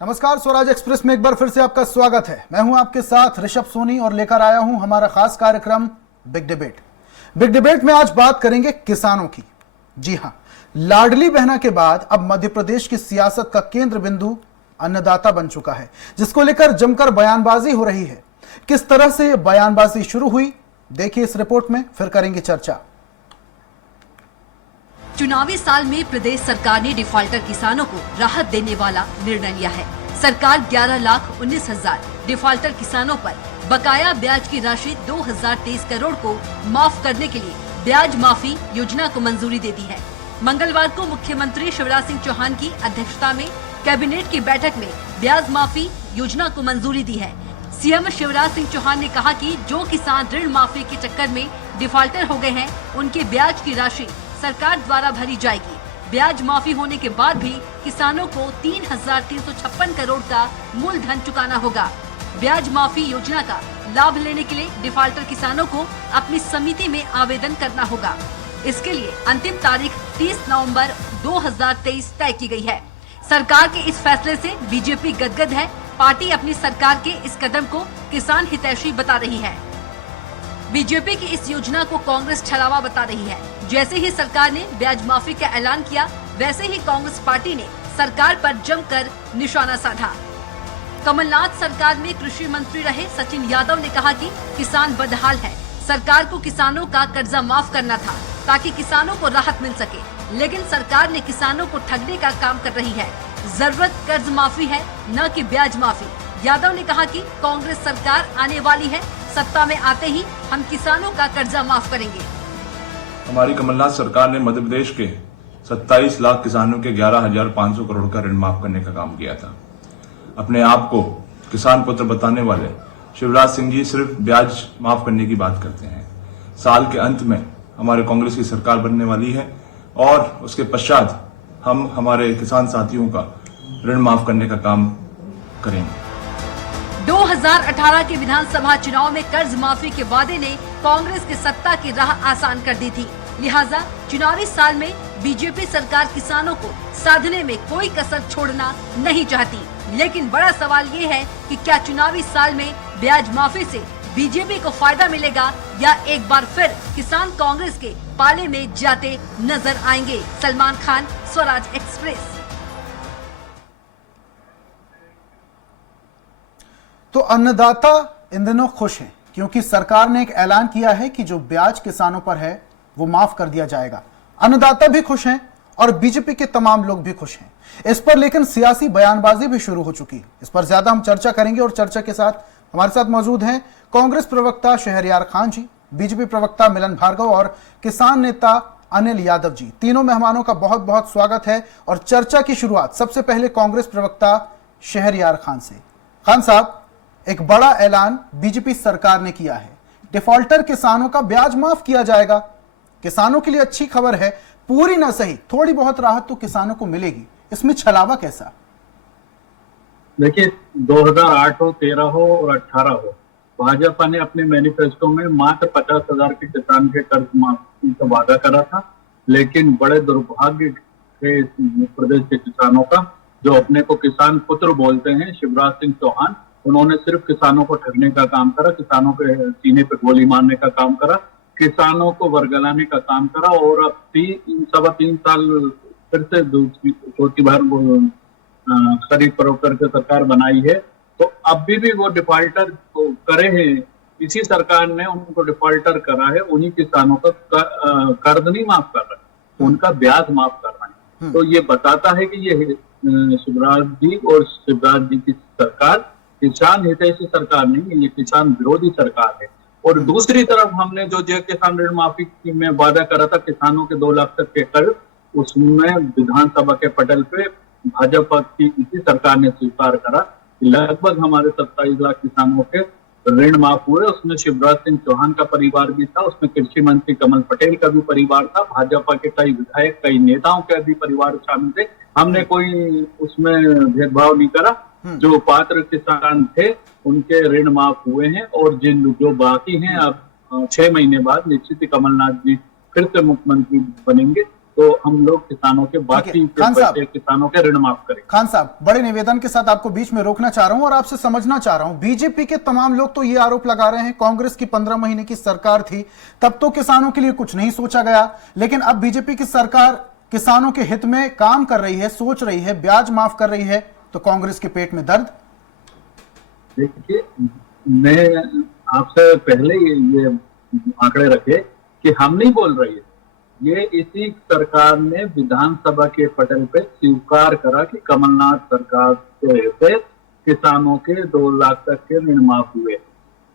नमस्कार, स्वराज एक्सप्रेस में एक बार फिर से आपका स्वागत है। मैं हूं आपके साथ ऋषभ सोनी और लेकर आया हूं हमारा खास कार्यक्रम बिग डिबेट। बिग डिबेट में आज बात करेंगे किसानों की। जी हां, लाडली बहना के बाद अब मध्य प्रदेश की सियासत का केंद्र बिंदु अन्नदाता बन चुका है, जिसको लेकर जमकर बयानबाजी हो रही है। किस तरह से यह बयानबाजी शुरू हुई, देखिए इस रिपोर्ट में, फिर करेंगे चर्चा। चुनावी साल में प्रदेश सरकार ने डिफॉल्टर किसानों को राहत देने वाला निर्णय लिया है। सरकार 11,19,000 डिफॉल्टर किसानों पर बकाया ब्याज की राशि 2023 करोड़ को माफ करने के लिए ब्याज माफी योजना को मंजूरी दे दी है। मंगलवार को मुख्यमंत्री शिवराज सिंह चौहान की अध्यक्षता में कैबिनेट की बैठक में ब्याज माफी योजना को मंजूरी दी है। सीएम शिवराज सिंह चौहान ने कहा कि जो किसान ऋण माफी के चक्कर में डिफॉल्टर हो गए हैं, उनके ब्याज की राशि सरकार द्वारा भरी जाएगी। ब्याज माफी होने के बाद भी किसानों को 3,356 करोड़ का मूलधन चुकाना होगा। ब्याज माफी योजना का लाभ लेने के लिए डिफॉल्टर किसानों को अपनी समिति में आवेदन करना होगा। इसके लिए अंतिम तारीख 30 नवंबर 2023 तय की गई है। सरकार के इस फैसले से बीजेपी गदगद है। पार्टी अपनी सरकार के इस कदम को किसान हितैषी बता रही है। बीजेपी की इस योजना को कांग्रेस छलावा बता रही है। जैसे ही सरकार ने ब्याज माफी का ऐलान किया, वैसे ही कांग्रेस पार्टी ने सरकार पर जमकर निशाना साधा। कमलनाथ सरकार में कृषि मंत्री रहे सचिन यादव ने कहा कि किसान बदहाल है। सरकार को किसानों का कर्जा माफ करना था ताकि किसानों को राहत मिल सके, लेकिन सरकार ने किसानों को ठगने का काम कर रही है। जरूरत कर्ज माफी है, न कि ब्याज माफी। यादव ने कहा कि कांग्रेस सरकार आने वाली है, सत्ता में आते ही हम किसानों का कर्जा माफ करेंगे। हमारी कमलनाथ सरकार ने मध्य प्रदेश के 27 लाख किसानों के 11,500 करोड़ का ऋण माफ करने का काम किया था। अपने आप को किसान पुत्र बताने वाले शिवराज सिंह जी सिर्फ ब्याज माफ करने की बात करते हैं। साल के अंत में हमारे कांग्रेस की सरकार बनने वाली है और उसके पश्चात हम हमारे किसान साथियों का ऋण माफ करने का काम करेंगे। 2018 के विधानसभा चुनाव में कर्ज माफी के वादे ने कांग्रेस की सत्ता की राह आसान कर दी थी। लिहाजा चुनावी साल में बीजेपी सरकार किसानों को साधने में कोई कसर छोड़ना नहीं चाहती। लेकिन बड़ा सवाल ये है कि क्या चुनावी साल में ब्याज माफी से बीजेपी को फायदा मिलेगा या एक बार फिर किसान कांग्रेस के पाले में जाते नजर आएंगे। सलमान खान, स्वराज एक्सप्रेस। तो अन्नदाता इन दिनों खुश हैं, क्योंकि सरकार ने एक ऐलान किया है कि जो ब्याज किसानों पर है वो माफ कर दिया जाएगा। अन्नदाता भी खुश हैं और बीजेपी के तमाम लोग भी खुश हैं। इस पर लेकिन सियासी बयानबाजी भी शुरू हो चुकी है। इस पर ज्यादा हम चर्चा करेंगे और चर्चा के साथ हमारे साथ मौजूद हैं कांग्रेस प्रवक्ता शहरयार खान जी, बीजेपी प्रवक्ता मिलन भार्गव और किसान नेता अनिल यादव जी। तीनों मेहमानों का बहुत बहुत स्वागत है। और चर्चा की शुरुआत सबसे पहले कांग्रेस प्रवक्ता शहरयार खान से। खान साहब, एक बड़ा ऐलान बीजेपी सरकार ने किया है, डिफॉल्टर किसानों का ब्याज माफ किया जाएगा। किसानों के लिए अच्छी खबर है, पूरी ना सही थोड़ी बहुत राहत तो किसानों को मिलेगी। इसमें छलावा कैसा? देखिए, 2008 हो, 13 हो और 18 हो, भाजपा ने अपने मैनिफेस्टो में मात्र 50,000 के किसान के कर्ज माफी का वादा करा था। लेकिन बड़े दुर्भाग्य थे प्रदेश के किसानों का, जो अपने को किसान पुत्र बोलते हैं, शिवराज सिंह चौहान, उन्होंने सिर्फ किसानों को ठगने का काम करा, किसानों के सीने पर गोली मारने का काम करा, किसानों को वर्गलाने का काम करा। और अब 3 साल फिर से चौथी बार खरीद फरोख्त करके सरकार बनाई है, तो अभी भी वो डिफॉल्टर करे हैं। इसी सरकार ने उनको डिफॉल्टर करा है, उन्हीं किसानों का कर्ज नहीं माफ कर रहा है, उनका ब्याज माफ कर रहा है। तो ये बताता है कि ये शिवराज जी और शिवराज जी की सरकार किसान हितैषी सरकार नहीं है, ये किसान विरोधी सरकार है। और दूसरी तरफ हमने जो किसान ऋण माफी में वादा करा था किसानों के 2 लाख तक के कर्ज, उसमें विधानसभा के पटल पे भाजपा की इसी सरकार ने स्वीकार करा कि लगभग हमारे 27 लाख किसानों के ऋण माफ हुए। उसमें शिवराज सिंह चौहान का परिवार भी था, उसमें कृषि मंत्री कमल पटेल का भी परिवार था, भाजपा के कई विधायक, कई नेताओं के भी परिवार शामिल थे। हमने कोई उसमें भेदभाव नहीं करा। जो पात्र किसान थे उनके ऋण माफ हुए हैं और जो बाकी हैं, अब 6 महीने बाद निश्चित ही कमलनाथ जी फिर से मुख्यमंत्री बनेंगे तो हम लोग किसानों के बाकी खान साहब, बचे किसानों के ऋण माफ करें। खान साहब, बड़े निवेदन के साथ आपको बीच में रोकना चाह रहा हूं और आपसे समझना चाह रहा हूं। बीजेपी के तमाम लोग तो ये आरोप लगा रहे हैं, कांग्रेस की 15 महीने की सरकार थी, तब तो किसानों के लिए कुछ नहीं सोचा गया, लेकिन अब बीजेपी की सरकार किसानों के हित में काम कर रही है, सोच रही है, ब्याज माफ कर रही है, तो कांग्रेस के पेट में दर्द। देखिए, मैं आपसे पहले ये आंकड़े रखे कि हम नहीं बोल रहे हैं, ये इसी सरकार ने विधानसभा के पटल पे स्वीकार करा कि कमलनाथ सरकार से किसानों के 2 लाख तक के ऋण माफ हुए।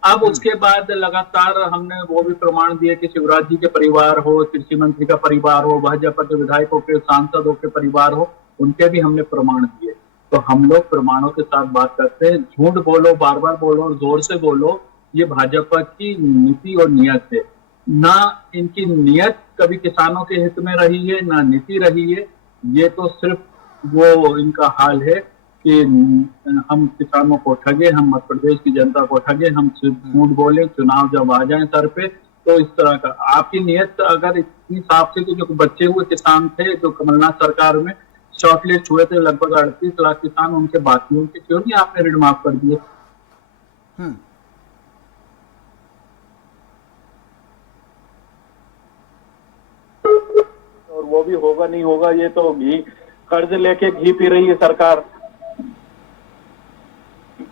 अब उसके बाद लगातार हमने वो भी प्रमाण दिए कि शिवराज जी के परिवार हो, कृषि मंत्री का परिवार हो, भाजपा के विधायकों के, सांसदों के परिवार हो, उनके भी हमने प्रमाण दिए। तो हम लोग प्रमाणों के साथ बात करते हैं। झूठ बोलो, बार बार बोलो, जोर से बोलो, ये भाजपा की नीति और नियत है। ना इनकी नियत कभी किसानों के हित में रही है, ना नीति रही है। ये तो सिर्फ वो इनका हाल है कि हम किसानों को ठगे, हम मध्य प्रदेश की जनता को ठगे, हम सिर्फ झूठ बोले, चुनाव जब आ जाए सर पे तो इस तरह का। आपकी नियत अगर इतनी साफ थी, तो जो बचे हुए किसान थे जो कमलनाथ सरकार में शॉर्टलिस्ट हुए थे, लगभग 38 लाख किसान, उनके बाकियों के क्यों नहीं आपने ऋण माफ कर दिए? और वो भी होगा नहीं होगा, ये तो घी कर्ज लेके घी पी रही है सरकार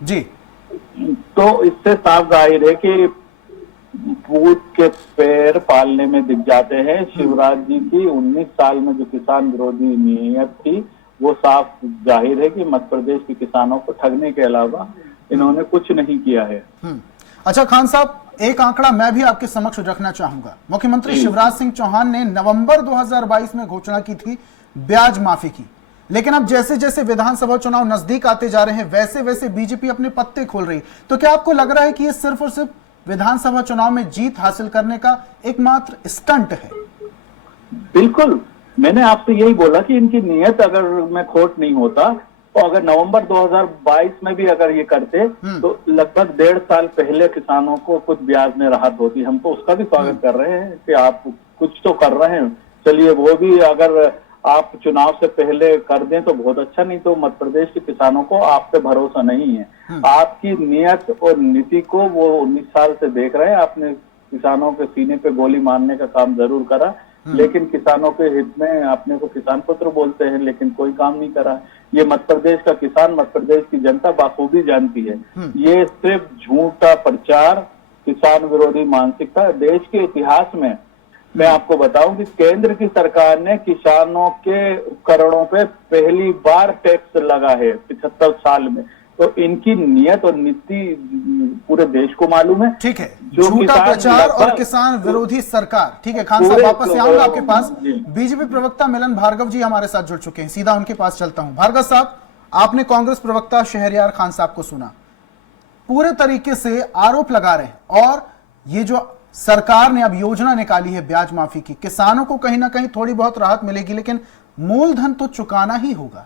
जी। तो इससे साफ जाहिर है कि भूत के पैर पालने में दिख जाते हैं। शिवराज जी की 19 साल में जो किसान विरोधी नीयत थी, वो साफ जाहिर है कि मध्य प्रदेश के किसानों को ठगने के अलावा इन्होंने कुछ नहीं किया है। अच्छा खान साहब, एक आंकड़ा मैं भी आपके समक्ष रखना चाहूंगा। मुख्यमंत्री शिवराज सिंह चौहान ने नवंबर 2022 में घोषणा की थी ब्याज माफी की, लेकिन अब जैसे जैसे विधानसभा चुनाव नजदीक आते जा रहे हैं, वैसे वैसे बीजेपी अपने पत्ते खोल रही। तो क्या आपको लग रहा है कि ये सिर्फ और सिर्फ विधानसभा चुनाव में जीत हासिल करने का एकमात्र स्टंट है? बिल्कुल, मैंने आपसे यही बोला कि इनकी नियत अगर मैं खोट नहीं होता, तो अगर नवंबर 2022 में भी अगर ये करते तो लगभग 1.5 साल पहले किसानों को कुछ ब्याज में राहत होती। हम तो उसका भी स्वागत कर रहे हैं कि आप कुछ तो कर रहे हैं। चलिए, वो भी अगर आप चुनाव से पहले कर दें तो बहुत अच्छा, नहीं तो मध्य प्रदेश के किसानों को आप पे भरोसा नहीं है। आपकी नियत और नीति को वो 19 साल से देख रहे हैं। आपने किसानों के सीने पे गोली मारने का काम जरूर करा, लेकिन किसानों के हित में अपने को किसान पुत्र बोलते हैं, लेकिन कोई काम नहीं करा। ये मध्य प्रदेश का किसान, मध्य प्रदेश की जनता बाखूबी जानती है। ये सिर्फ झूठा प्रचार, किसान विरोधी मानसिकता। देश के इतिहास में मैं आपको बताऊं कि केंद्र की सरकार ने किसानों के उपकरणों पे पहली बार टैक्स लगा है 75 साल में। तो इनकी नियत और नीति पूरे देश को मालूम है। ठीक है, झूठा प्रचार और किसान विरोधी सरकार। ठीक है खान साहब, वापस से आऊंगा आपके पास। बीजेपी प्रवक्ता मिलन भार्गव जी हमारे साथ जुड़ चुके हैं, सीधा उनके पास चलता हूं। भार्गव साहब, आपने कांग्रेस प्रवक्ता शहरयार खान साहब को सुना, पूरे तरीके से आरोप लगा रहे हैं। और ये जो सरकार ने अब योजना निकाली है ब्याज माफी की, किसानों को कहीं ना कहीं थोड़ी बहुत राहत मिलेगी, लेकिन मूलधन तो चुकाना ही होगा।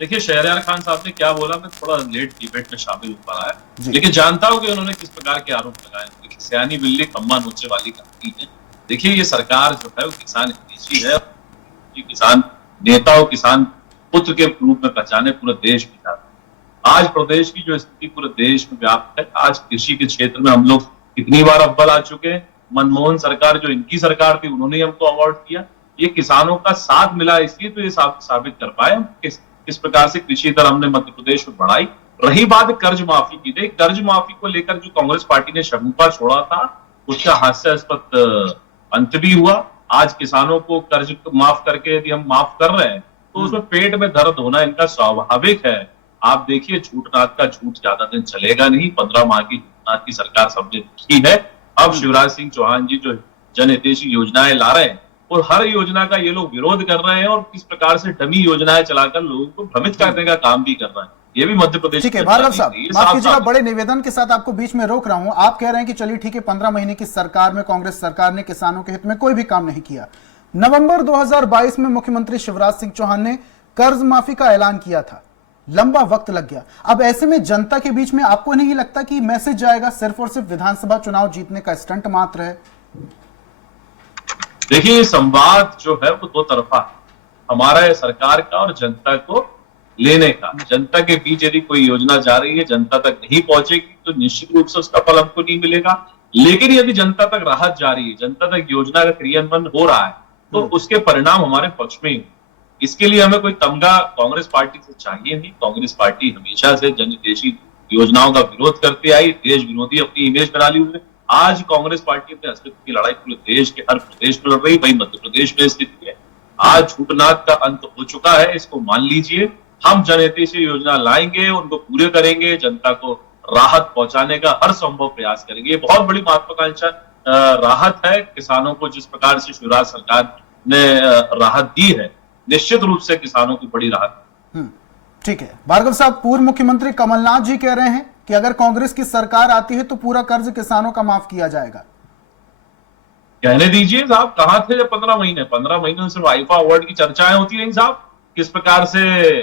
देखिए, शहरयार खान साहब ने क्या बोला, मैं थोड़ा लेट डिबेट में शामिल हो पा रहा है, लेकिन जानता हूं कि उन्होंने किस प्रकार के आरोप लगाए। देखिए, सियानी बिल्ली खम्मा नोचे वाली कहानी है। देखिए, ये सरकार जो है वो किसान हितैषी है। ये किसान नेता और किसान पुत्र के रूप में पहचाने पूरे देश में जाते हैं। आज प्रदेश की जो स्थिति पूरे देश में व्याप्त है, आज कृषि के क्षेत्र में हम लोग कितनी बार अव्वल आ चुके हैं। मनमोहन सरकार जो इनकी सरकार थी, उन्होंने हमको अवार्ड किया। ये किसानों का साथ मिला, इसलिए तो ये साबित कर पाए हम किस प्रकार से कृषि दर हमने मध्य प्रदेश में बढ़ाई। रही बात कर्ज माफी की, देख कर्ज माफी को लेकर जो कांग्रेस पार्टी ने शगुफा छोड़ा था, उसका हास्यास्पद अंत भी हुआ। आज किसानों को कर्ज माफ करके यदि हम माफ कर रहे हैं तो उसमें पेट में दर्द होना इनका स्वाभाविक है। आप देखिए, झूठनाथ का झूठ ज्यादा दिन चलेगा नहीं। 15 माह की झूठनाथ की सरकार सबने की है। अब शिवराज सिंह चौहान जी जो जनहितैषी योजनाएं ला रहे हैं, और हर योजना का ये लोग विरोध कर रहे हैं और किस प्रकार से डमी योजनाएं चलाकर लोगों को भ्रमित करने का काम भी कर रहे हैं। ये भी मध्य प्रदेश। ठीक है भार्गव साहब, माफ कीजिएगा, बड़े निवेदन के साथ आपको बीच में रोक रहा हूं। आप कह रहे हैं कि चलिए ठीक है, 15 महीने की सरकार में कांग्रेस सरकार ने किसानों के हित में कोई भी काम नहीं किया। नवंबर 2022 में मुख्यमंत्री शिवराज सिंह चौहान ने कर्ज माफी का ऐलान किया था, लंबा वक्त लग गया। अब ऐसे में जनता के बीच में आपको नहीं लगता कि मैसेज जाएगा सिर्फ और सिर्फ विधानसभा चुनाव जीतने का स्टंट मात्र है? देखिए ये संवाद जो है वो दो तरफा है, हमारा है सरकार का और जनता को लेने का। जनता के बीच यदि कोई योजना जा रही है, जनता तक नहीं पहुंचेगी तो निश्चित रूप से उसका फल हमको नहीं मिलेगा। लेकिन यदि जनता तक राहत जा रही है, जनता तक योजना का क्रियान्वयन हो रहा है, तो उसके परिणाम हमारे पक्ष में ही होंगे। इसके लिए हमें कोई तमगा कांग्रेस पार्टी से चाहिए नहीं। कांग्रेस पार्टी हमेशा से जनहितैषी योजनाओं का विरोध करते आई, देश विरोधी अपनी इमेज बना ली उसने। आज कांग्रेस पार्टी अपने अस्तित्व की लड़ाई पूरे देश के हर प्रदेश में लड़ रही, वही मध्य प्रदेश में स्थिति है। आज झूठनाद का अंत हो चुका है, इसको मान लीजिए। हम जनहितैषी योजना लाएंगे, उनको पूरे करेंगे, जनता को राहत पहुंचाने का हर संभव प्रयास करेंगे। ये बहुत बड़ी महत्वाकांक्षा राहत है किसानों को। जिस प्रकार से शिवराज सरकार ने राहत दी है, निश्चित रूप से किसानों की बड़ी राहत। ठीक है भार्गव साहब, पूर्व मुख्यमंत्री कमलनाथ जी कह रहे हैं कि अगर कांग्रेस की सरकार आती है तो पूरा कर्ज किसानों का माफ किया जाएगा। कहने दीजिए साहब, कहां थे जब 15 महीने सिर्फ आईफा अवार्ड की चर्चाएं होती रही साहब। किस प्रकार से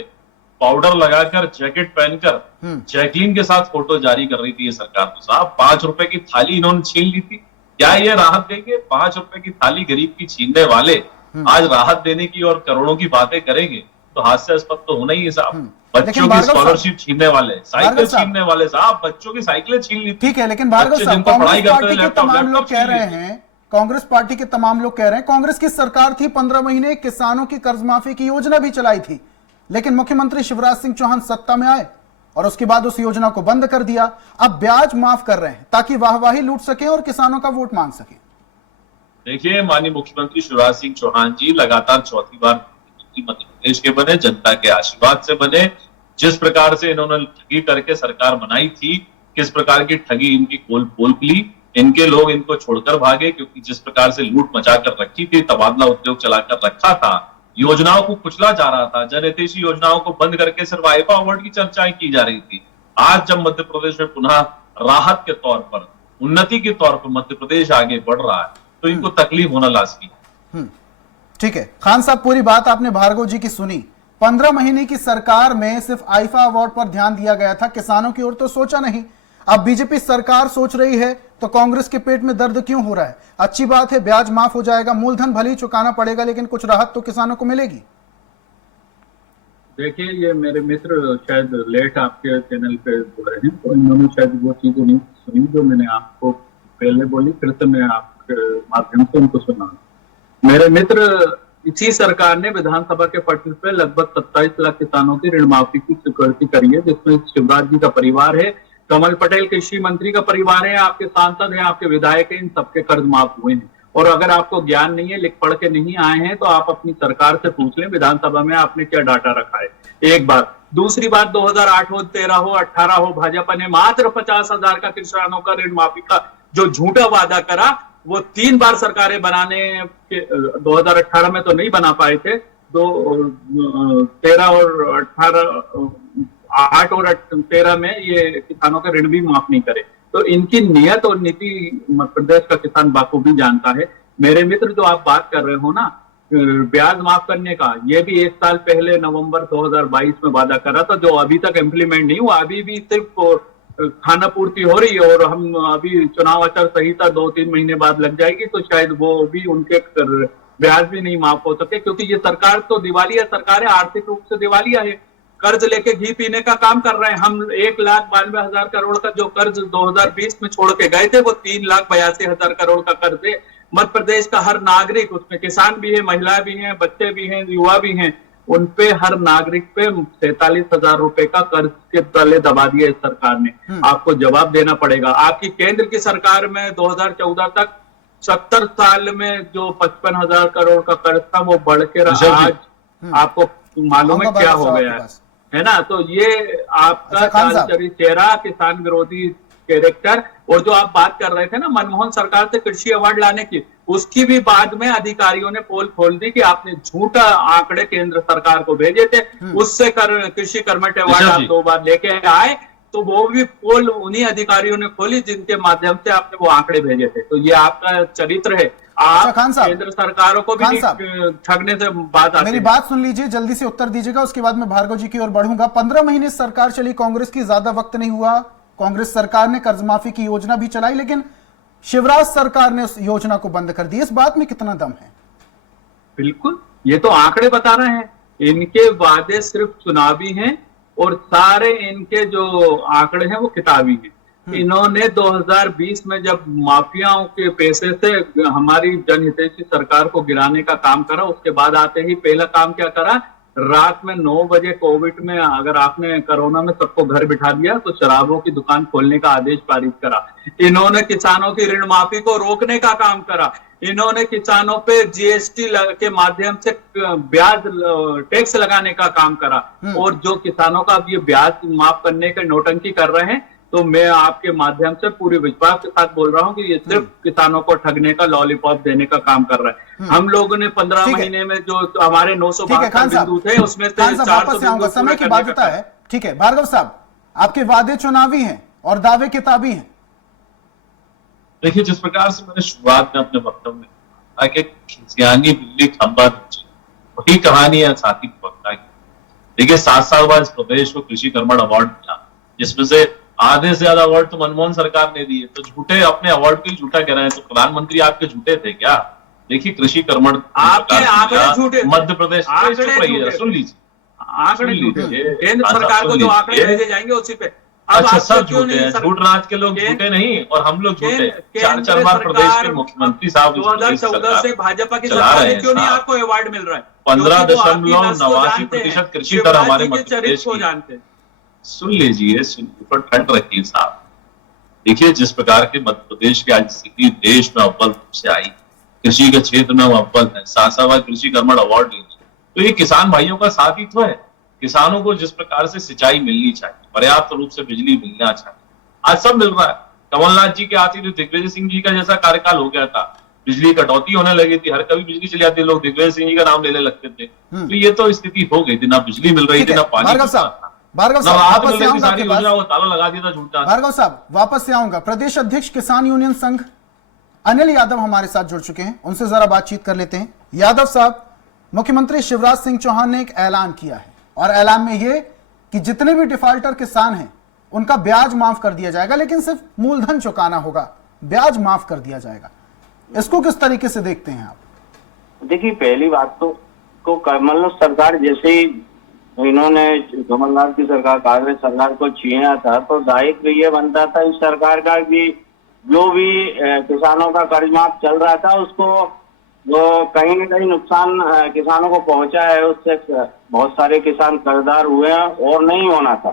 पाउडर लगाकर, जैकेट पहनकर जैकलीन के साथ फोटो जारी कर रही थी ये सरकार। तो साहब 5 रुपए की थाली इन्होंने छीन ली थी, क्या ये राहत देंगे? 5 रुपए की थाली गरीब की छीनने वाले आज राहत देने की और करोड़ों की बातें करेंगे तो हास्यास्पद तो होना ही है साहब। बच्चों की स्कॉलरशिप छीनने वाले, साइकिल छीनने वाले साहब, बच्चों की साइकिलें छीन ली। ठीक है, लेकिन भार्गव साहब, कांग्रेस पार्टी के तमाम लोग कह रहे हैं, कांग्रेस की सरकार थी, 15 महीने किसानों की कर्ज माफी की योजना भी चलाई थी, लेकिन मुख्यमंत्री शिवराज सिंह चौहान सत्ता में आए और उसके बाद उस योजना को बंद कर दिया। अब ब्याज माफ कर रहे हैं ताकि वाहवाही लूट सके और किसानों का वोट मांग सके। देखिए, माननीय मुख्यमंत्री शिवराज सिंह चौहान जी लगातार चौथी बार मुख्यमंत्री मध्य प्रदेश के बने, जनता के आशीर्वाद से बने। जिस प्रकार से इन्होंने ठगी करके सरकार बनाई थी, किस प्रकार की ठगी इनकी पोल खुली, इनके लोग इनको छोड़कर भागे, क्योंकि जिस प्रकार से लूट मचा कर रखी थी, तबादला उद्योग चलाकर रखा था, योजनाओं को कुचला जा रहा था, जनहितैषी योजनाओं को बंद करके सिर्फ आईफा अवार्ड की चर्चाएं की जा रही थी। आज जब मध्य प्रदेश में पुनः राहत के तौर पर, उन्नति के तौर पर मध्य प्रदेश आगे बढ़ रहा है, तो इनको तकलीफ होना लाजमी है। ठीक है खान साहब, पूरी बात आपने भार्गव जी की सुनी। 15 महीने की सरकार में सिर्फ आईफा अवार्ड पर ध्यान दिया गया था, किसानों की ओर तो सोचा नहीं। अब बीजेपी सरकार सोच रही है तो कांग्रेस के पेट में दर्द क्यों हो रहा है? अच्छी बात है, ब्याज माफ हो जाएगा, मूलधन भले ही चुकाना पड़ेगा, लेकिन कुछ राहत तो किसानों को मिलेगी। देखिए, ये मेरे मित्र शायद लेट आपके चैनल पे जुड़े हैं, तो इन्होंने शायद वो चीजें नहीं सुनी जो मैंने आपको पहले बोली, फिर से मैं आपके माध्यम से उनको सुना। मेरे मित्र, इसी सरकार ने विधानसभा के पटल पे लगभग 27 लाख किसानों की ऋण माफी की स्वीकृति करी है, जिसमें शिवराज जी का परिवार है, कमल पटेल कृषि मंत्री का परिवार है, आपके सांसद हैं, आपके विधायक हैं, इन सबके कर्ज माफ हुए हैं। और अगर आपको ज्ञान नहीं है, लिख पढ़ के नहीं आए हैं, तो आप अपनी सरकार से पूछ लें विधानसभा में आपने क्या डाटा रखा है। एक बात। दूसरी बात, 2008 हो, 13 हो, 18 हो, भाजपा ने मात्र 50,000 का किसानों का ऋण माफी का जो झूठा वादा करा, वो 3 बार सरकारें बनाने के 2018 में तो नहीं बना पाए थे, 13 और 18, 8 और 13 में ये किसानों का ऋण भी माफ नहीं करे। तो इनकी नियत और नीति मध्य प्रदेश का किसान बाखूबी जानता है। मेरे मित्र, जो आप बात कर रहे हो ना ब्याज माफ करने का, ये भी 1 साल पहले नवंबर 2022 में वादा करा था, जो अभी तक इम्प्लीमेंट नहीं हुआ। अभी भी सिर्फ खाना पूर्ति हो रही है, और हम अभी चुनाव आचार संहिता 2-3 महीने बाद लग जाएगी, तो शायद वो भी उनके ब्याज भी नहीं माफ हो सके, क्योंकि ये सरकार तो दिवालिया सरकार है, आर्थिक रूप से दिवालिया है। कर्ज लेके घी पीने का काम कर रहे हैं। हम 1,92,000 करोड़ का जो कर्ज 2020 में छोड़ के गए थे, वो 3,82,000 करोड़ का कर्ज है। मध्य प्रदेश का हर नागरिक, उसमें किसान भी है, महिला भी है, बच्चे भी हैं, युवा भी हैं, उन पे हर नागरिक पे 47,000 रुपए का कर्ज के तले दबा दिया इस सरकार ने। आपको जवाब देना पड़ेगा। आपकी केंद्र की सरकार में 2014 तक 70 साल में जो 55,000 करोड़ का कर्ज था, वो बढ़ के आज आपको मालूम है क्या हो गया है ना। तो ये आपका चालचरी चेहरा, किसान विरोधी कैरेक्टर, और जो आप बात कर रहे थे ना मनमोहन सरकार से कृषि अवार्ड लाने की, उसकी भी बाद में अधिकारियों ने पोल खोल दी कि आपने झूठा आंकड़े केंद्र सरकार को भेजे थे, उससे कृषि कर्मठ अवार्ड आप 2 बार लेके आए, तो वो भी पोल उन्हीं अधिकारियों ने खोली जिनके माध्यम से आपने वो आंकड़े भेजे थे। तो ये आपका चरित्र है। आप केंद्र सरकारों को भी ठगने से बात आती है। मेरी बात सुन लीजिए, जल्दी से उत्तर दीजिएगा, उसके बाद मैं भार्गव जी की ओर बढ़ूंगा। 15 महीने सरकार चली कांग्रेस की, ज्यादा वक्त नहीं हुआ। कांग्रेस सरकार ने कर्ज माफी की योजना भी चलाई, लेकिन शिवराज सरकार ने उस योजना को बंद कर दिया। इस बात में कितना दम है? बिल्कुल, ये तो आंकड़े बता रहे हैं। इनके वादे सिर्फ चुनावी हैं और सारे इनके जो आंकड़े हैं वो किताबी हैं। इन्होंने 2020 में जब माफियाओं के पैसे से हमारी जनहितैषी सरकार को गिराने का काम करा, उसके बाद आते ही पहला काम क्या करा, रात में 9 बजे कोविड में अगर आपने कोरोना में सबको घर बिठा दिया तो शराबों की दुकान खोलने का आदेश पारित करा। इन्होंने किसानों की ऋण माफी को रोकने का काम करा। इन्होंने किसानों पे जीएसटी के माध्यम से ब्याज टैक्स लगाने का काम करा। और जो किसानों का अब ये ब्याज माफ करने का नौटंकी कर रहे हैं, तो मैं आपके माध्यम से पूरे विश्वास के साथ बोल रहा हूं कि ये सिर्फ किसानों को ठगने का लॉलीपॉप देने का काम कर रहा है। हम लोगों ने 15 महीने में जो हमारे 972 बिंदु थे उसमें से 400 बिंदु समय की बाध्यता है। ठीक है भार्गव साहब, आपके वादे चुनावी हैं और दावे किताबी हैं। देखिए, जिस प्रकार से मैंने शुरुआत में अपने वक्तव्य में कहा कि खिसियानी बिल्ली खंबा नीचे, वही कहानी है साथी वक्ता की। देखिए, 7 साल बाद इस प्रदेश को कृषि कर्मण अवार्ड मिला, जिसमें से आधे से ज्यादा अवार्ड तो मनमोहन सरकार ने दिए। तो झूठे अपने अवार्ड को ही झूठा कह रहे हैं, तो प्रधानमंत्री आपके झूठे थे क्या? देखिए, कृषि कर्मण आपके आंकड़े झूठे, मध्य प्रदेश सुन लीजिए, आंकड़े झूठे, केंद्र सरकार को जो आंकड़े भेजे जाएंगे उसी पे। अच्छा, सब झूठे हैं, झूठ राज के लोग झूठे नहीं और हम लोग झूठे। 4 बार प्रदेश के मुख्यमंत्री साहब 2014 से भाजपा की सरकार है, क्यों नहीं आपको अवार्ड मिल रहा है? 15.89% कृषि दर हमारे मध्य प्रदेश को जानते हैं। सुन लीजिए, पर ठंड रखिए साहब। देखिए, जिस प्रकार के मध्य प्रदेश की आज स्थिति देश में अव्वल रूप से आई, कृषि के क्षेत्र में अव्वल है, 7 बार कृषि कर्मण अवार्ड लेंगे, तो ये किसान भाइयों का साथ ही तो है। किसानों को जिस प्रकार से सिंचाई मिलनी चाहिए, पर्याप्त रूप से बिजली मिलना चाहिए, आज सब मिल रहा है। कमलनाथ जी के आते थे, दिग्विजय सिंह जी का जैसा कार्यकाल हो गया था, बिजली कटौती होने लगी थी, हर कभी बिजली चली जाती, लोग दिग्विजय सिंह जी का नाम लेने लगते थे। तो ये तो स्थिति हो गई थी, ना बिजली मिल रही थी, ना पानी। भार्गव साहब वापस से आऊंगा आपके पास। ताला लगा दिया था झूठा। भार्गव साहब वापस से आऊंगा। प्रदेश अध्यक्ष किसान यूनियन संघ अनिल यादव हमारे साथ जुड़ चुके हैं, उनसे जरा बातचीत कर लेते हैं। यादव साहब, मुख्यमंत्री शिवराज सिंह चौहान ने एक ऐलान किया है और ऐलान में यह कि जितने भी डिफॉल्टर किसान हैं उनका ब्याज माफ कर दिया जाएगा, लेकिन सिर्फ मूलधन चुकाना होगा, ब्याज माफ कर दिया जाएगा। इसको किस तरीके से देखते हैं आप? देखिए, पहली बात तो कमलनाथ सरकार जैसे ही इन्होंने कमलनाथ की सरकार कांग्रेस सरकार को छीना था, तो दायित्व ये बनता था इस सरकार का कि जो भी किसानों का कर्ज माफ चल रहा था उसको वो कहीं न कहीं नुकसान किसानों को पहुंचा है, उससे बहुत सारे किसान कर्जदार हुए हैं और नहीं होना था।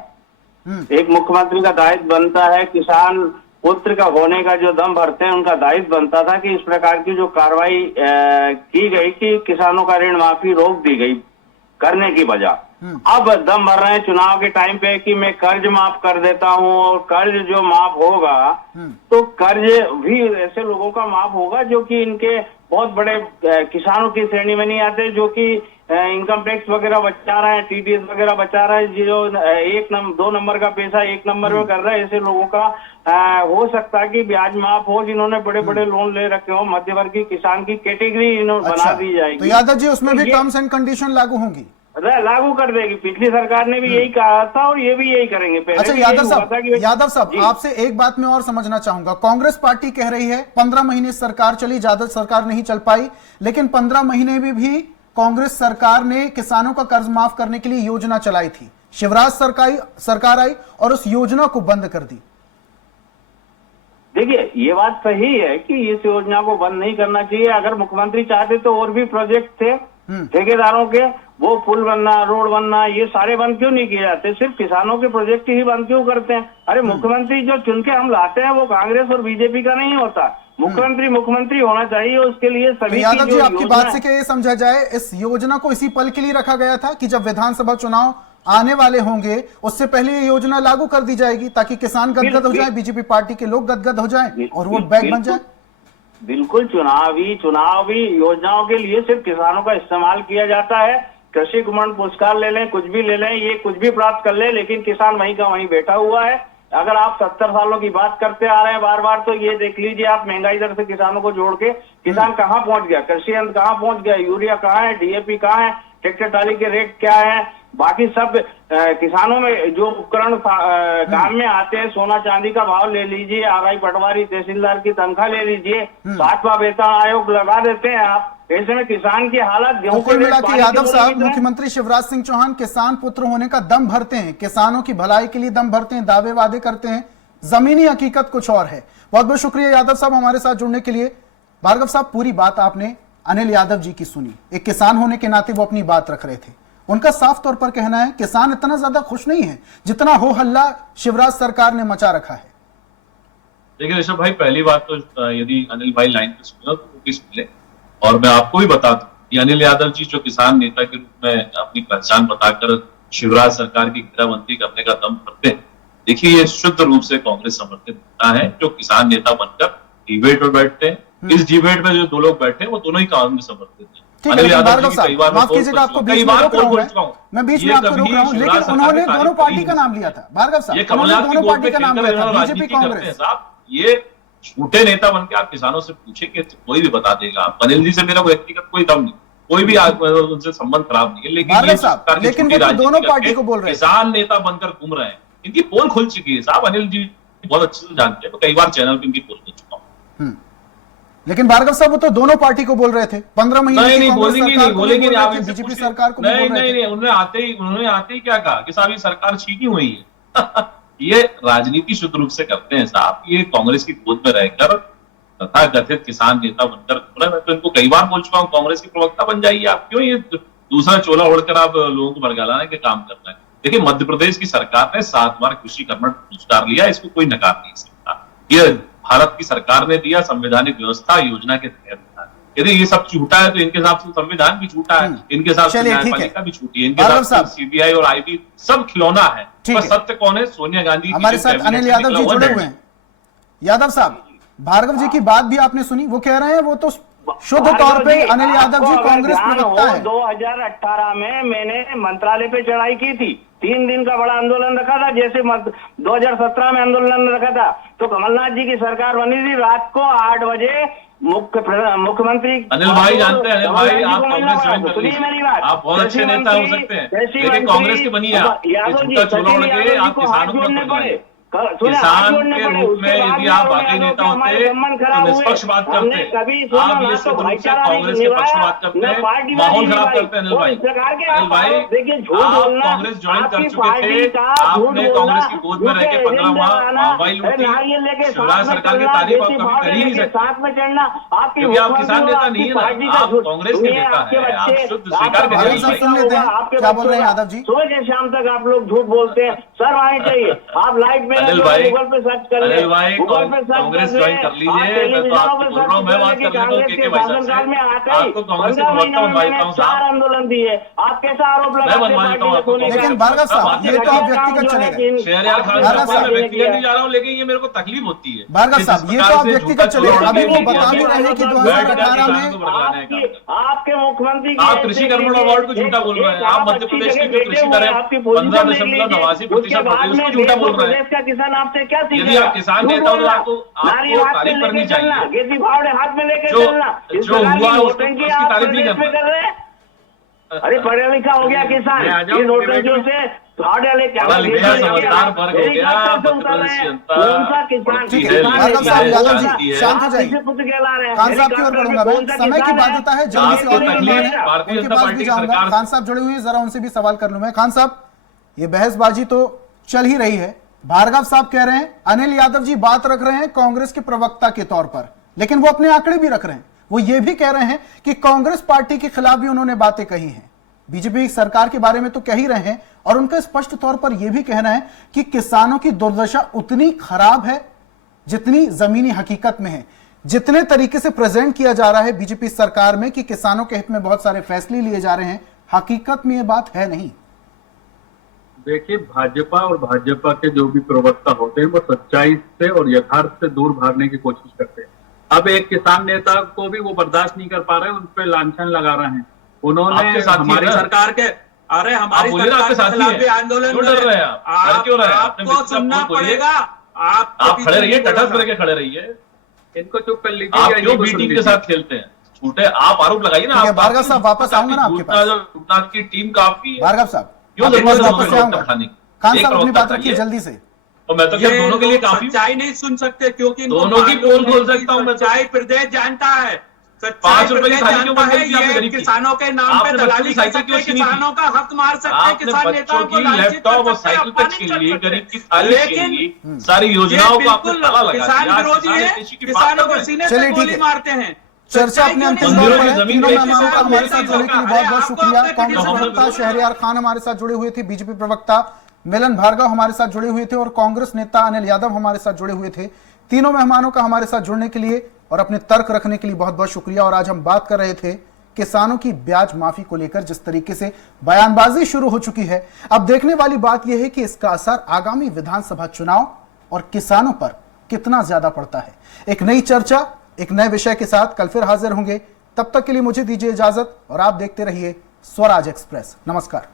एक मुख्यमंत्री का दायित्व बनता है, किसान पुत्र का होने का जो दम भरते हैं उनका दायित्व बनता था कि इस प्रकार की जो कार्रवाई की गई कि किसानों का ऋण माफी रोक दी गई करने की बजाय अब दम भर रहे हैं चुनाव के टाइम पे कि मैं कर्ज माफ कर देता हूं, और कर्ज जो माफ होगा तो कर्ज भी ऐसे लोगों का माफ होगा जो कि इनके बहुत बड़े किसानों की श्रेणी में नहीं आते, जो कि इनकम टैक्स वगैरह बचा रहे हैं, टीडीएस वगैरह बचा रहे हैं, जो 2 नंबर का पैसा 1 नंबर में कर रहा है, ऐसे लोगों का हो सकता है कि ब्याज माफ हो, जिन्होंने बड़े बड़े लोन ले रखे हो। मध्यवर्गीय किसान की कैटेगरी इन्होंने बना दी जाएगी। तो यादव जी, उसमें भी टर्म्स एंड कंडीशन लागू होंगी, लागू कर देगी। पिछली सरकार ने भी यही कहा था और ये भी यही करेंगे। पहले अच्छा यादव साहब आपसे एक बात मैं और समझना चाहूंगा। कांग्रेस पार्टी कह रही है 15 महीने सरकार चली, ज्यादा सरकार नहीं चल पाई, लेकिन 15 महीने में भी कांग्रेस सरकार ने किसानों का कर्ज माफ करने के लिए योजना चलाई थी। शिवराज सरकार आई और उस योजना को बंद कर दी। देखिए, ये बात सही है कि इस योजना को बंद नहीं करना चाहिए। अगर मुख्यमंत्री चाहते तो और भी प्रोजेक्ट थे ठेकेदारों के, वो पुल बनना, रोड बनना, ये सारे बंद क्यों नहीं किए जाते? सिर्फ किसानों के प्रोजेक्ट ही बंद क्यों करते हैं? अरे मुख्यमंत्री जो चुन के हम लाते हैं वो कांग्रेस और बीजेपी का नहीं होता। मुख्यमंत्री होना चाहिए, उसके लिए सभी यादव जी, आपकी बात से क्या ये समझा जाए इस योजना को इसी पल के लिए रखा गया था कि जब विधानसभा चुनाव आने वाले होंगे उससे पहले ये योजना लागू कर दी जाएगी ताकि किसान गदगद हो जाए, बीजेपी पार्टी के लोग गदगद हो जाए और वोट बैंक बन जाए? बिल्कुल, चुनावी योजनाओं के लिए सिर्फ किसानों का इस्तेमाल किया जाता है। कृषि कुमण पुरस्कार ले लें, कुछ भी ले लें, ये कुछ भी प्राप्त कर ले, लेकिन किसान वहीं का वहीं बैठा हुआ है। अगर आप 70 सालों की बात करते आ रहे हैं बार बार, तो ये देख लीजिए आप महंगाई दर से किसानों को जोड़ के किसान कहाँ पहुंच गया, कृषि यंत्र कहाँ पहुंच गया, यूरिया कहाँ है, डीएपी कहाँ है, ट्रैक्टर ट्राली के रेट क्या है, बाकी सब किसानों में जो उपकरण काम में आते हैं, सोना चांदी का भाव ले लीजिए, आरआई पटवारी तहसीलदार की तनख्वाह ले लीजिए, 7वां वेतन आयोग लगा देते हैं आप, इस समय किसान की हालत तो कुल मिला के यादव साहब, मुख्यमंत्री शिवराज सिंह चौहान किसान पुत्र होने का दम भरते हैं, किसानों की भलाई के लिए दम भरते हैं, दावे वादे करते हैं, जमीनी हकीकत कुछ और है। बहुत बहुत शुक्रिया यादव साहब हमारे साथ जुड़ने के लिए। भार्गव साहब, पूरी बात आपने अनिल यादव जी की सुनी, एक किसान होने के नाते वो अपनी बात रख रहे थे। उनका साफ तौर पर कहना है किसान इतना ज्यादा खुश नहीं है जितना हो हल्ला शिवराज सरकार ने मचा रखा है। देखिए ऋषभ भाई, पहली बात तो यदि अनिल भाई लाइन पे सुना तो भी सुन ले, और मैं आपको भी बता दूं कि अनिल यादव जी जो किसान नेता के रूप में अपनी पहचान बताकर शिवराज सरकार की घेराबंदी करने का दम भरते हैं, देखिए ये शुद्ध रूप से कांग्रेस समर्थित नेता है जो किसान नेता बनकर डिबेट में बैठते हैं। इस डिबेट में जो दो लोग बैठे हैं वो दोनों ही कांग्रेस समर्थित है। अनिल यादव जी कई बार, माफ कीजिएगा आपको बीच में रोक रहा हूं, मैं बीच में आपको रोक रहा हूं, लेकिन उन्होंने दोनों पार्टी का नाम लिया था। भार्गव साहब, उन्होंने दोनों पार्टी का नाम लिया था, बीजेपी कांग्रेस। ये झूठे नेता बन के आप किसानों से पूछेंगे तो कोई भी बता देगा। अनिल जी से मेरा व्यक्तिगत कोई दम नहीं, कोई भी उनसे संबंध खराब नहीं है, लेकिन वो दोनों पार्टी को बोल रहे हैं, किसान नेता बनकर घूम रहे हैं। इनकी पोल खुल चुकी है साहब, अनिल जी बहुत अच्छे से जानते हैं, तो कई बार चैनल पे इनकी पोल खुल चुका हूं। लेकिन भार्गव साहब वो तो दोनों पार्टी को बोल रहे थे, 15 महीने नहीं बोलेंगे बीजेपी सरकार को नहीं, उन्होंने आते ही क्या कहा कि साहब ये सरकार छीटी हुई है। ये राजनीति शुद्ध रूप से करते हैं साहब, ये कांग्रेस की गोद में रहकर तथा कथित किसान नेता बनकर, मैं तो इनको कई बार बोल चुका हूँ कांग्रेस की प्रवक्ता बन जाइए आप, क्यों ये दूसरा चोला ओढ़कर आप लोगों को भड़काने के काम करना है। देखिए मध्य प्रदेश की सरकार ने 7 बार कृषि कर्मठ पुरस्कार लिया, इसको कोई नकार नहीं सकता। ये भारत की सरकार ने दिया, संवैधानिक व्यवस्था योजना के तहत। यदि ये सब झूठा है तो इनके हिसाब से संविधान भी झूठा है, इनके हिसाब से न्यायपालिका भी झूठी है, इनके हिसाब से सीबीआई और आईबी सब खिलौना है। पर सत्य कौन है? सोनिया गांधी। हमारे साथ अनिल यादव जी जुड़े हुए हैं। यादव साहब, भार्गव जी की बात भी आपने सुनी, वो कह रहे हैं वो तो शुद्ध तौर पे अनिल यादव जी कांग्रेस प्रवक्ता है। 2018 में मैंने मंत्रालय पे चढ़ाई की थी, 3 दिन का बड़ा आंदोलन रखा था, जैसे 2017 में आंदोलन रखा था। तो कमलनाथ जी की सरकार बनी थी, रात को 8 बजे मुख्यमंत्री अनिल भाई जानते हैं, अनिल भाई आप कांग्रेस ज्वाइन कर लीजिए, आप बहुत अच्छे नेता हो सकते हैं, लेकिन कांग्रेस के बनिए आप। झूठा चोला ओढ़ के आप किसानों को बन रहे, किसान के रूप में यदि आप बाकी नेता होते तो निष्पक्ष बात करते, आप ये शुद्ध रूप से कांग्रेस के पक्ष में बात करते हैं, माहौल खराब करते हैं। अनिल भाई, आप कांग्रेस ज्वाइन कर चुके थे, आपने कांग्रेस की गोद में रह के 15 माह महंगाई लूटी, शिवराज सरकार की तारीफ आप कभी कर ही नहीं सकते, क्योंकि आप किसान नेता नहीं है ना, आप कांग्रेस के नेता है, आप शुद्ध स्वीकार करिए। क्या बोल रहे हैं यादव जी? सुबह से शाम तक आप लोग झूठ बोलते हैं, सर आने चाहिए, आप लाइव में अनिल भाई, गूगल पे सर्च कर अनिल भाई कांग्रेस ज्वाइन कर लीजिए। मैं तो आपको बोल रहा हूँ, मैं बात कर लेता हूँ के भाई साहब से, आपको कांग्रेस के प्रवक्ता बनवाता हूँ साहब, 4 आंदोलन दिए, आप कैसा आरोप लगाते हैं? मैं बनवाता हूँ आपको। लेकिन भार्गव साहब, ये तो आप व्यक्तिगत चले गए। शहरयार खान साहब, मैं व्यक्तिगत नहीं जा रहा हूँ, लेकिन ये मेरे को तकलीफ होती है। भार्गव साहब, ये तो आप व्यक्तिगत चले गए, अभी वो बता भी रहे हैं कि 2018 में आपके मुख्यमंत्री, आप कृषि कर्मण अवार्ड को झूठा बोल रहे हैं, आप मध्य प्रदेश की जो कृषि दर है 15.89% कांग्रेस को झूठा बोल रहे हैं। किसान आपसे क्या सीखेगा? यदि आप किसान नेता हो तो आपको तारीफ करनी चाहिए, गेती भाव हाथ में लेकर चलना, जो हुआ उसकी तारीफ नहीं करना। अरे पढ़ा लिखा हो गया किसान, ये नोटबंदियों से पढ़ा लिखा समझदार वर्ग हो गया, शांत हो जाइए। खान साहब की ओर बढ़ूंगा मैं, समय की बाध्यता है, जल्दी से और उनके पास भी जाऊंगा। खान साहब जुड़े हुए हैं, जरा उनसे भी सवाल कर लूं मैं। खान साहब, ये बहसबाजी तो चल ही रही है, भार्गव साहब कह रहे हैं, अनिल यादव जी बात रख रहे हैं कांग्रेस के प्रवक्ता के तौर पर, लेकिन वो अपने आंकड़े भी रख रहे हैं। वो ये भी कह रहे हैं कि कांग्रेस पार्टी के खिलाफ भी उन्होंने बातें कही हैं, बीजेपी सरकार के बारे में तो कह ही रहे हैं, और उनका स्पष्ट तौर पर यह भी कहना है कि किसानों की दुर्दशा उतनी खराब है जितनी जमीनी हकीकत में है। जितने तरीके से प्रेजेंट किया जा रहा है बीजेपी सरकार में कि किसानों के हित में बहुत सारे फैसले लिए जा रहे हैं, हकीकत में यह बात है नहीं। देखिए, भाजपा और भाजपा के जो भी प्रवक्ता होते हैं वो सच्चाई से और यथार्थ से दूर भागने की कोशिश करते हैं। अब एक किसान नेता को भी वो बर्दाश्त नहीं कर पा रहे, उन पे लांछन लगा रहे हैं। उन्होंने हमारी सरकार के, अरे हमारी सरकार के खिलाफ भी आंदोलन क्यों कर रहे हैं आप? क्यों रहे हैं? आपको सुनना पड़ेगा, आप खड़े रहिए, तटस्थ करके खड़े रहिए, इनको चुप कर लीजिए। आप क्यों बी टीम के साथ खेलते हैं? छूटे आप आरोप लगाइए ना। भार्गव साहब वापस आऊंगा ना आपके पास। की टीम काफी है। भार्गव साहब क्यों वापस आऊंगा। खान साहब अपनी बात रखिए जल्दी से। और मैं तो क्या दोनों के लिए काफी सच्चाई नहीं सुन सकते, क्योंकि दोनों की पोल खोल सकता हूँ मैं। सच्चाई प्रदेश जानता है, 5 रुपए की थाली क्यों बंद है, करी थी आपने ये गरीब की? किसानों के नाम पे आपने बच्चों दलाली की कर साइकिल सकते क्यों हैं, छीनी थी? किसानों का हक मार सकते हैं, आपने किसान बच्चों नेताओं को की लालचित लैपटॉप कर और सकते हैं, साइकिल तक अपमानित छीन कर ली, सकते हैं। गरीब की थाली छीन लेकिन ली, सारी ये योजनाओं को आपने बिल्कुल ताला लगा किसान दिया। आज विरोधी किसान है, हितैषी की बात किसानों कर के रहे हैं। सीने चलिए, से ठीक गोली है। मारते हैं। चर्चा अपने अंतिम दौर मंदिरों पर की है। जमीन तीनों बेच के मेहमानों का साहब हमारे मेरे साथ लिए जुड़ने के लिए अरे बहुत बहुत आपको शुक्रिया। अपने कांग्रेस पिटिशन प्रवक्ता शहरयार खान हमारे साथ जुड़े हुए थे, बीजेपी प्रवक्ता मिलन भार्गव हमारे साथ जुड़े हुए थे और कांग्रेस नेता अनिल यादव हमारे साथ जुड़े हुए थे। तीनों मेहमानों का हमारे साथ जुड़ने के लिए और अपने तर्क रखने के लिए बहुत बहुत शुक्रिया। और आज हम बात कर रहे थे किसानों की ब्याज माफी को लेकर जिस तरीके से बयानबाजी शुरू हो चुकी है, अब देखने वाली बात यह है कि इसका असर आगामी विधानसभा चुनाव और किसानों पर कितना ज्यादा पड़ता है। एक नई चर्चा, एक नए विषय के साथ कल फिर हाजिर होंगे। तब तक के लिए मुझे दीजिए इजाजत और आप देखते रहिए स्वराज एक्सप्रेस। नमस्कार।